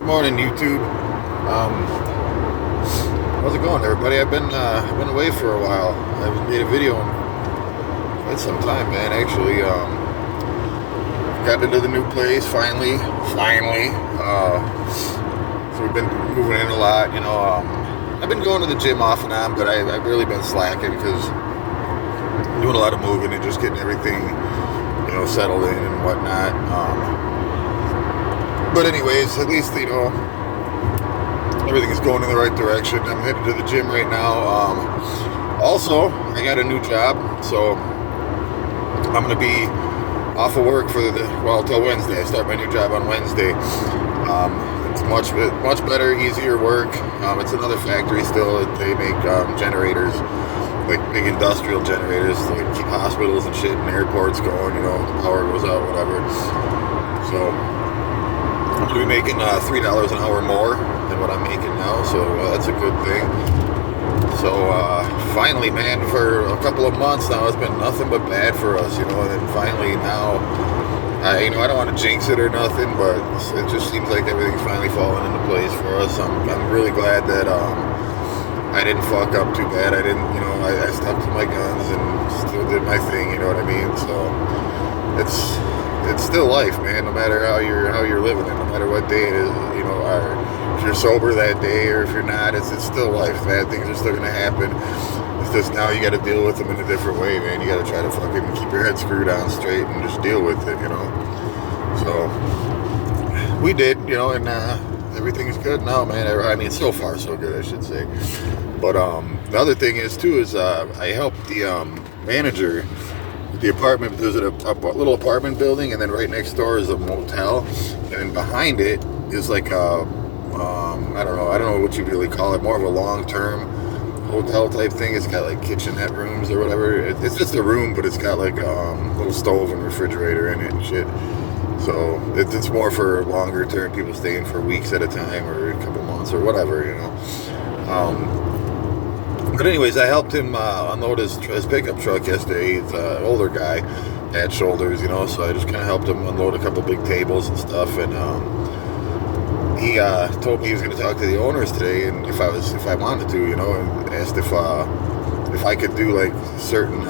Morning, YouTube. How's it going, everybody? I've been away for a while. I haven't made a video in quite some time, man. Actually, got into the new place finally. So we've been moving in a lot. I've been going to the gym off and on, but I've really been slacking because I'm doing a lot of moving and just getting everything, settled in and whatnot. But anyways, at least everything is going in the right direction. I'm headed to the gym right now. Also, I got a new job, so I'm going to be off of work for till Wednesday. I start my new job on Wednesday. It's much better, easier work. It's another factory still. They make generators, like big industrial generators, to keep hospitals and shit and airports going. The power goes out, whatever. So I'm going to be making $3 an hour more than what I'm making now, so that's a good thing. So finally, man, for a couple of months now, it's been nothing but bad for us, and then finally now, I don't want to jinx it or nothing, but it just seems like everything's finally falling into place for us. I'm really glad that I didn't fuck up too bad. I didn't, I stuck to my guns and still did my thing, you know what I mean? So it's still life, man. No matter how you're living it, no matter what day it is, or if you're sober that day or if you're not, it's still life. Bad things are still gonna happen. It's just now you got to deal with them in a different way, man. You got to try to fucking keep your head screwed on straight and just deal with it, So we did, and everything's good now, man. I mean, so far so good, I should say. But the other thing is too is I helped the manager. The apartment, there's a little apartment building, and then right next door is a motel, and then behind it is like I don't know what you really call it, more of a long-term hotel type thing. It's got like kitchenette rooms or whatever. It's just a room, but it's got like little stove and refrigerator in it and shit. So it's more for longer term people staying for weeks at a time or a couple months or whatever, But anyways, I helped him unload his pickup truck yesterday. He's an older guy, had shoulders, so I just kind of helped him unload a couple big tables and stuff. And he told me he was going to talk to the owners today, and if I wanted to, and asked if I could do like certain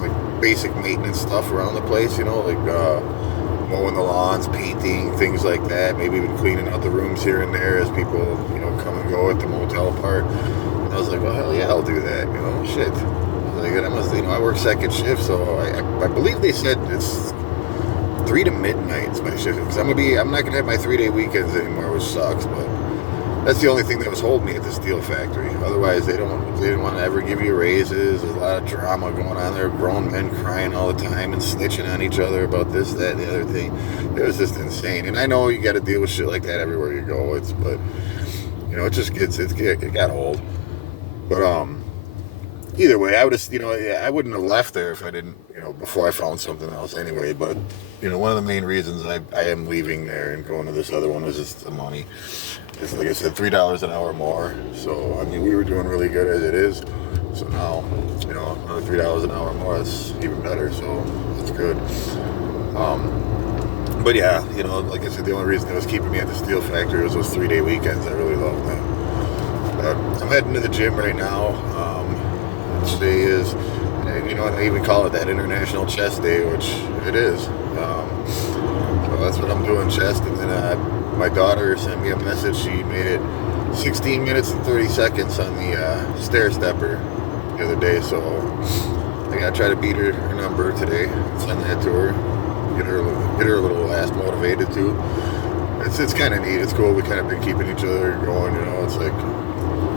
like basic maintenance stuff around the place, like mowing the lawns, painting, things like that. Maybe even cleaning out the rooms here and there as people, come and go at the motel part. I was like, well, hell yeah, I'll do that, shit. I work second shift, so I believe they said it's 3 to midnight is my shift, because I'm not gonna have my 3-day weekends anymore, which sucks, but that's the only thing that was holding me at the steel factory. Otherwise, they didn't want to ever give you raises. There's a lot of drama going on there, grown men crying all the time and snitching on each other about this, that, and the other thing. It was just insane, and I know you got to deal with shit like that everywhere you go. It got old. But either way, I wouldn't have left there if I didn't, before I found something else anyway. But one of the main reasons I am leaving there and going to this other one is just the money. It's like I said, $3 an hour more. So I mean, we were doing really good as it is. So now, another $3 an hour more, that's even better. So it's good. But yeah, like I said, the only reason that was keeping me at the steel factory was those 3-day weekends. I really loved them. I'm heading to the gym right now. Today is, I even call it that International Chest Day, which it is. So that's what I'm doing, chest. And then my daughter sent me a message. She made it 16 minutes and 30 seconds on the stair stepper the other day. So I gotta try to beat her number today. Send that to her. Get her a little ass motivated too. It's kind of neat. It's cool. We kind of been keeping each other going. It's like,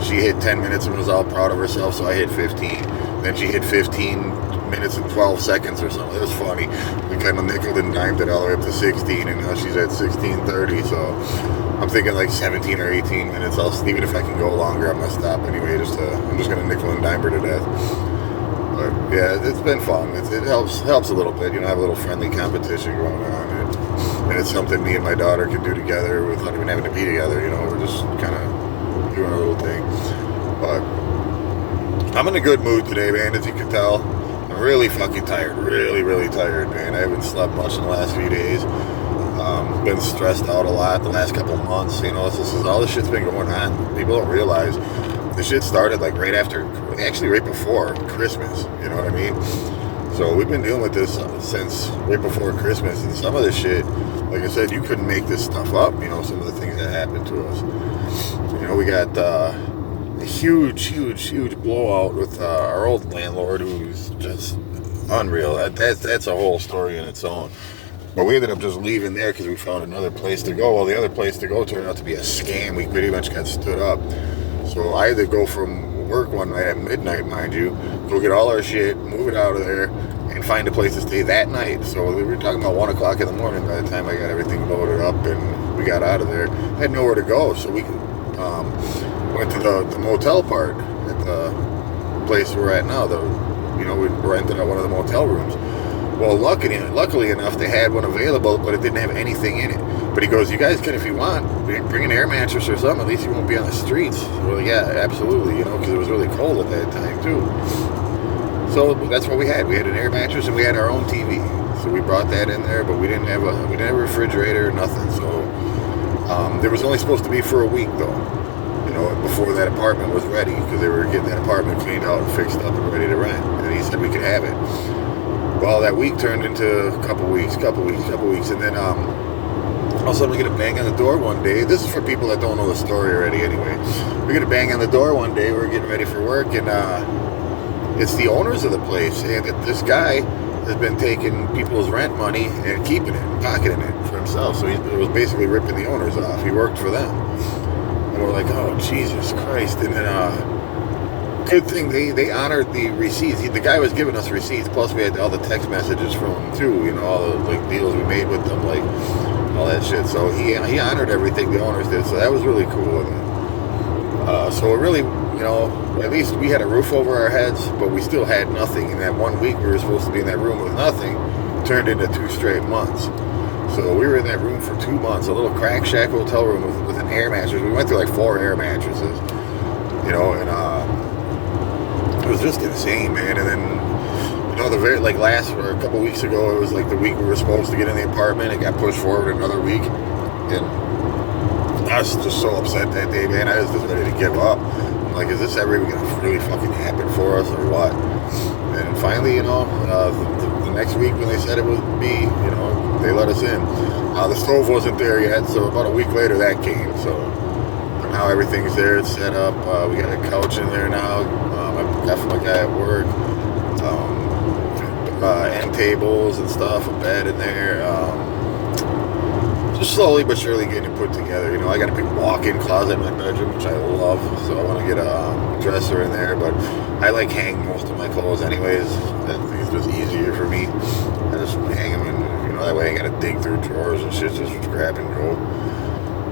she hit 10 minutes and was all proud of herself, so I hit 15. Then she hit 15 minutes and 12 seconds or something. It was funny. We kind of nickeled and dimed it all the way up to 16, and now she's at 16:30. So I'm thinking like 17 or 18 minutes. Even if I can go longer, I'm gonna stop anyway. I'm just gonna nickel and dime her to death. But yeah, it's been fun. It helps a little bit. Have a little friendly competition going on, and it's something me and my daughter can do together without even having to be together. We're just kind of doing a little thing. But I'm in a good mood today, man, as you can tell. I'm really fucking tired. Really, really tired, man. I haven't slept much in the last few days. been stressed out a lot the last couple of months. You know, this is all this shit's been going on. People don't realize the shit started like right before Christmas. You know what I mean? So we've been dealing with this since right before Christmas, and some of this shit, like I said, you couldn't make this stuff up. You know, some of the things that happened to us. You know, we got a huge blowout with our old landlord, who's just unreal. That's a whole story in its own. But we ended up just leaving there because we found another place to go. Well, the other place to go turned out to be a scam. We pretty much got stood up. So I had to go from work one night at midnight, mind you, go get all our shit, move it out of there, and find a place to stay that night. So we were talking about 1 o'clock in the morning by the time I got everything loaded up and we got out of there. I had nowhere to go, so we went to the motel part at the place we're at now. We rented out one of the motel rooms. Well, luckily enough, they had one available, but it didn't have anything in it. But he goes, you guys can, if you want, bring an air mattress or something. At least you won't be on the streets. Well, yeah, absolutely, you know, because it was really cold at that time, too. So that's what we had. We had an air mattress and we had our own TV. So we brought that in there, but we didn't have a refrigerator or nothing. So there was only supposed to be for a week, though. You know, before that apartment was ready, because they were getting that apartment cleaned out and fixed up and ready to rent. And he said we could have it. Well, that week turned into a couple weeks, and then all of a sudden we get a bang on the door one day. This is for people that don't know the story already anyway. We get a bang on the door one day, we're getting ready for work, and it's the owners of the place, and this guy has been taking people's rent money and keeping it, pocketing it for himself. So he was basically ripping the owners off. He worked for them. And we're like, oh, Jesus Christ. And then good thing they honored the receipts. The guy was giving us receipts, plus we had all the text messages from him too, you know, all the like deals we made with them, like all that shit. So he honored everything the owners did, so that was really cool of him. So it really, you know, at least we had a roof over our heads, but we still had nothing. In that 1 week we were supposed to be in that room with nothing, turned into 2 straight months. So we were in that room for 2 months, a little crack shack hotel room with an air mattress. We went through like 4 air mattresses, you know, and it was just insane, man. And then, you know, a couple weeks ago, it was like the week we were supposed to get in the apartment. It got pushed forward another week, and I was just so upset that day, man. I was just ready to give up. I'm like, is this ever going to really fucking happen for us or what? And finally, you know, the next week when they said it would be, you know, they let us in. The stove wasn't there yet, so about a week later that came. So but now everything's there. It's set up. We got a couch in there now. I got from a guy at work. End tables and stuff, a bed in there. Just slowly but surely getting it put together. You know, I got a big walk-in closet in my bedroom, which I love. So I want to get a dresser in there, but I like hang most of my clothes anyways. I think it's just easier for me. I just hang them in, you know, that way I got to dig through drawers and shit, just grab and go.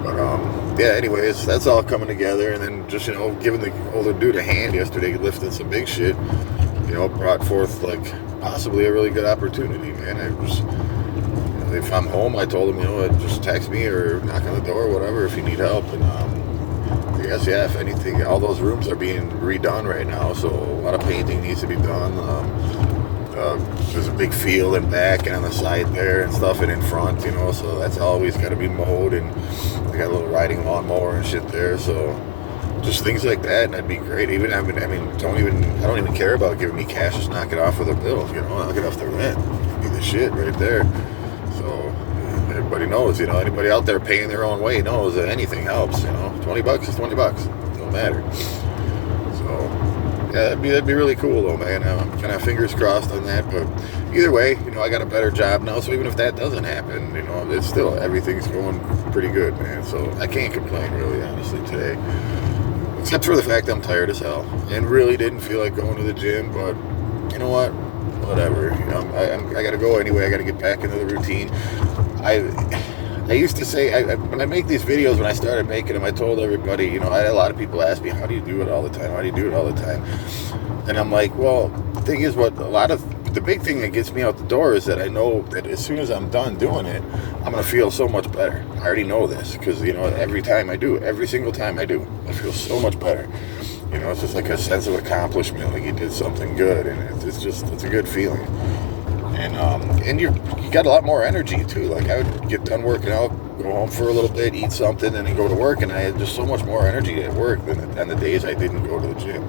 But yeah, anyways, that's all coming together, and then just, you know, giving the older dude a hand yesterday, lifting some big shit, you know, brought forth like possibly a really good opportunity, man. I was, you know, if I'm home, I told him, you know, just text me or knock on the door or whatever if you need help. And I guess, yeah, if anything, all those rooms are being redone right now, so a lot of painting needs to be done. There's a big field in back and on the side there and stuff, and in front, you know, so that's always got to be mowed, and I got a little riding lawnmower and shit there, so just things like that, and that'd be great. Even I don't even care about giving me cash. Just knock it off with a bill, you know, knock it off the rent. Be the shit right there. So everybody knows, you know, anybody out there paying their own way knows that anything helps. You know, $20 is $20. Don't matter. So yeah, that'd be really cool though, man. I'm kind of fingers crossed on that, but either way, you know, I got a better job now, so even if that doesn't happen, you know, it's still, everything's going pretty good, man. So I can't complain really, honestly, today. Except for the fact I'm tired as hell and really didn't feel like going to the gym, but you know what? Whatever. You know, I got to go anyway. I got to get back into the routine. I used to say, when I make these videos, when I started making them, I told everybody, you know, I had a lot of people ask me, how do you do it all the time? How do you do it all the time? And I'm like, well, the thing is, the big thing that gets me out the door is that I know that as soon as I'm done doing it, I'm going to feel so much better. I already know this because, you know, every single time I do, I feel so much better. You know, it's just like a sense of accomplishment, like you did something good, and it's a good feeling. and you got a lot more energy too. Like I would get done working out, go home for a little bit, eat something, and then go to work, and I had just so much more energy at work than on the days I didn't go to the gym.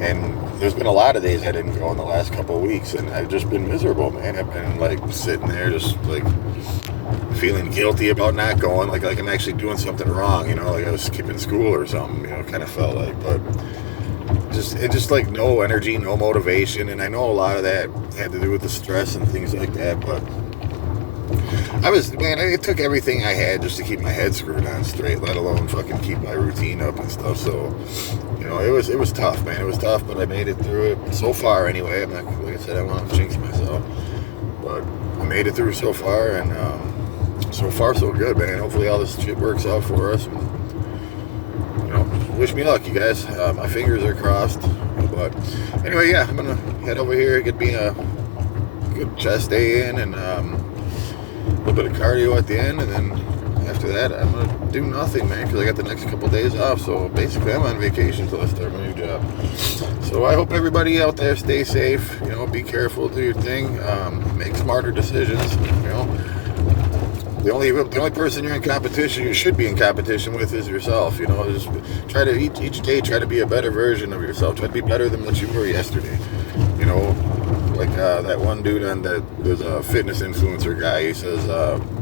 And there's been a lot of days I didn't go in the last couple of weeks, and I've just been miserable, man. I've been like sitting there just like feeling guilty about not going, like I'm actually doing something wrong, you know, like I was skipping school or something, you know, kind of felt like. But just like no energy, no motivation, and I know a lot of that had to do with the stress and things like that, but it took everything I had just to keep my head screwed on straight, let alone fucking keep my routine up and stuff. So, you know, it was tough, man. It was tough, but I made it through it so far anyway. I'm not, like I said, I don't want to jinx myself, but I made it through so far, and so far so good, man. Hopefully all this shit works out for us. And, you know, wish me luck, you guys. My fingers are crossed. But anyway, yeah, I'm gonna head over here, get me a good chest day in, and a little bit of cardio at the end, and then after that I'm gonna do nothing, man, because I got the next couple of days off. So basically I'm on vacation until I start my new job. So I hope everybody out there stay safe, you know, be careful, do your thing, make smarter decisions, you know. The only person you're in competition, you should be in competition with, is yourself. You know, just try to each day try to be a better version of yourself. Try to be better than what you were yesterday. You know, like that one dude on that, there's a fitness influencer guy. He says,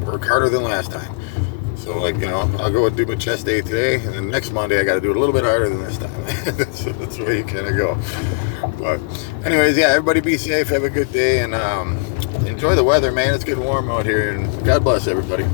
work harder than last time. So like, you know, I'll go and do my chest day today, and then next Monday I got to do it a little bit harder than this time. that's the way you kind of go. But anyways, yeah, everybody be safe, have a good day, and enjoy the weather, man. It's getting warm out here, and God bless everybody.